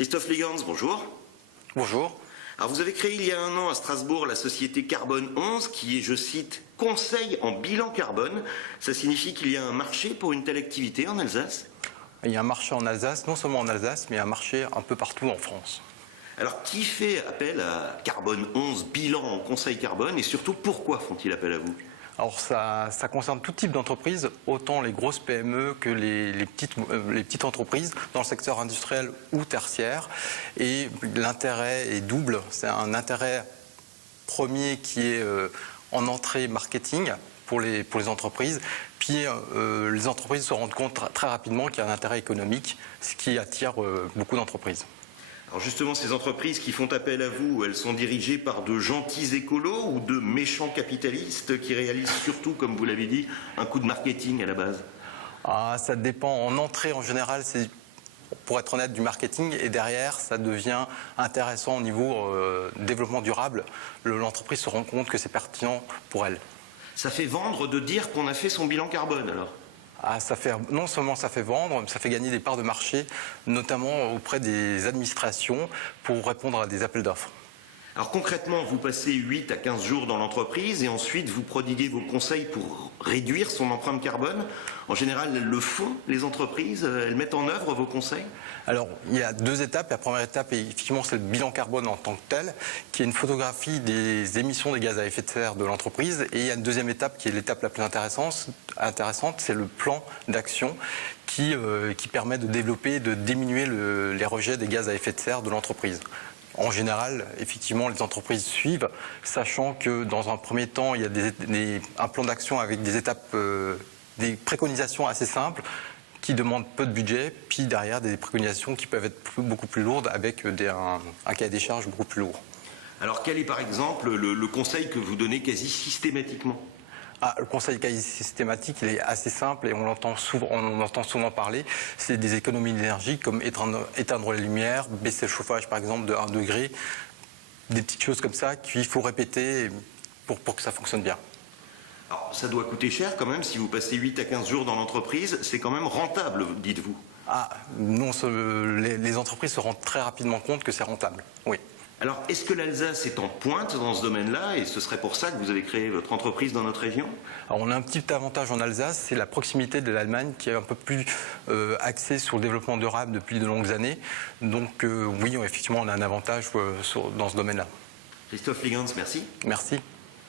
Christophe Legans, bonjour. Bonjour. Alors vous avez créé il y a un an à Strasbourg la société Carbone 11 qui est, je cite, conseil en bilan carbone. Ça signifie qu'il y a un marché pour une telle activité en Alsace? Il y a un marché en Alsace, non seulement en Alsace, mais un marché un peu partout en France. Alors qui fait appel à Carbone 11 bilan en conseil carbone et surtout pourquoi font-ils appel à vous? Alors ça concerne tout type d'entreprise, autant les grosses PME que les petites entreprises dans le secteur industriel ou tertiaire. Et l'intérêt est double. C'est un intérêt premier qui est en entrée marketing pour les entreprises. Puis les entreprises se rendent compte très rapidement qu'il y a un intérêt économique, ce qui attire beaucoup d'entreprises. Alors justement, ces entreprises qui font appel à vous, elles sont dirigées par de gentils écolos ou de méchants capitalistes qui réalisent surtout, comme vous l'avez dit, un coup de marketing à la base? Ça dépend. En entrée, en général, c'est, pour être honnête, du marketing. Et derrière, ça devient intéressant au niveau développement durable. L'entreprise se rend compte que c'est pertinent pour elle. Ça fait vendre de dire qu'on a fait son bilan carbone alors? Non seulement ça fait vendre, ça fait gagner des parts de marché, notamment auprès des administrations pour répondre à des appels d'offres. Alors concrètement, vous passez 8 à 15 jours dans l'entreprise et ensuite vous prodiguez vos conseils pour réduire son empreinte carbone. En général, elles le font, les entreprises, elles mettent en œuvre vos conseils? Alors, il y a deux étapes. La première étape, effectivement, c'est le bilan carbone en tant que tel, qui est une photographie des émissions des gaz à effet de serre de l'entreprise. Et il y a une deuxième étape qui est l'étape la plus intéressante, c'est le plan d'action qui permet de développer et de diminuer les rejets des gaz à effet de serre de l'entreprise. En général, effectivement, les entreprises suivent, sachant que dans un premier temps, il y a un plan d'action avec des étapes, des préconisations assez simples qui demandent peu de budget, puis derrière des préconisations qui peuvent être beaucoup plus lourdes avec un cahier des charges beaucoup plus lourd. Alors quel est par exemple le conseil que vous donnez quasi systématiquement? Le conseil quasi systématique, il est assez simple et on entend souvent parler. C'est des économies d'énergie comme éteindre les lumières, baisser le chauffage par exemple de 1 degré, des petites choses comme ça qu'il faut répéter pour que ça fonctionne bien. Alors ça doit coûter cher quand même, si vous passez 8 à 15 jours dans l'entreprise, c'est quand même rentable, dites-vous? Non, les entreprises se rendent très rapidement compte que c'est rentable, oui. Alors, est-ce que l'Alsace est en pointe dans ce domaine-là et ce serait pour ça que vous avez créé votre entreprise dans notre région? Alors, on a un petit avantage en Alsace, c'est la proximité de l'Allemagne qui est un peu plus axée sur le développement durable depuis de longues années. Donc oui, effectivement, on a un avantage dans ce domaine-là. Christophe Legans, merci. Merci.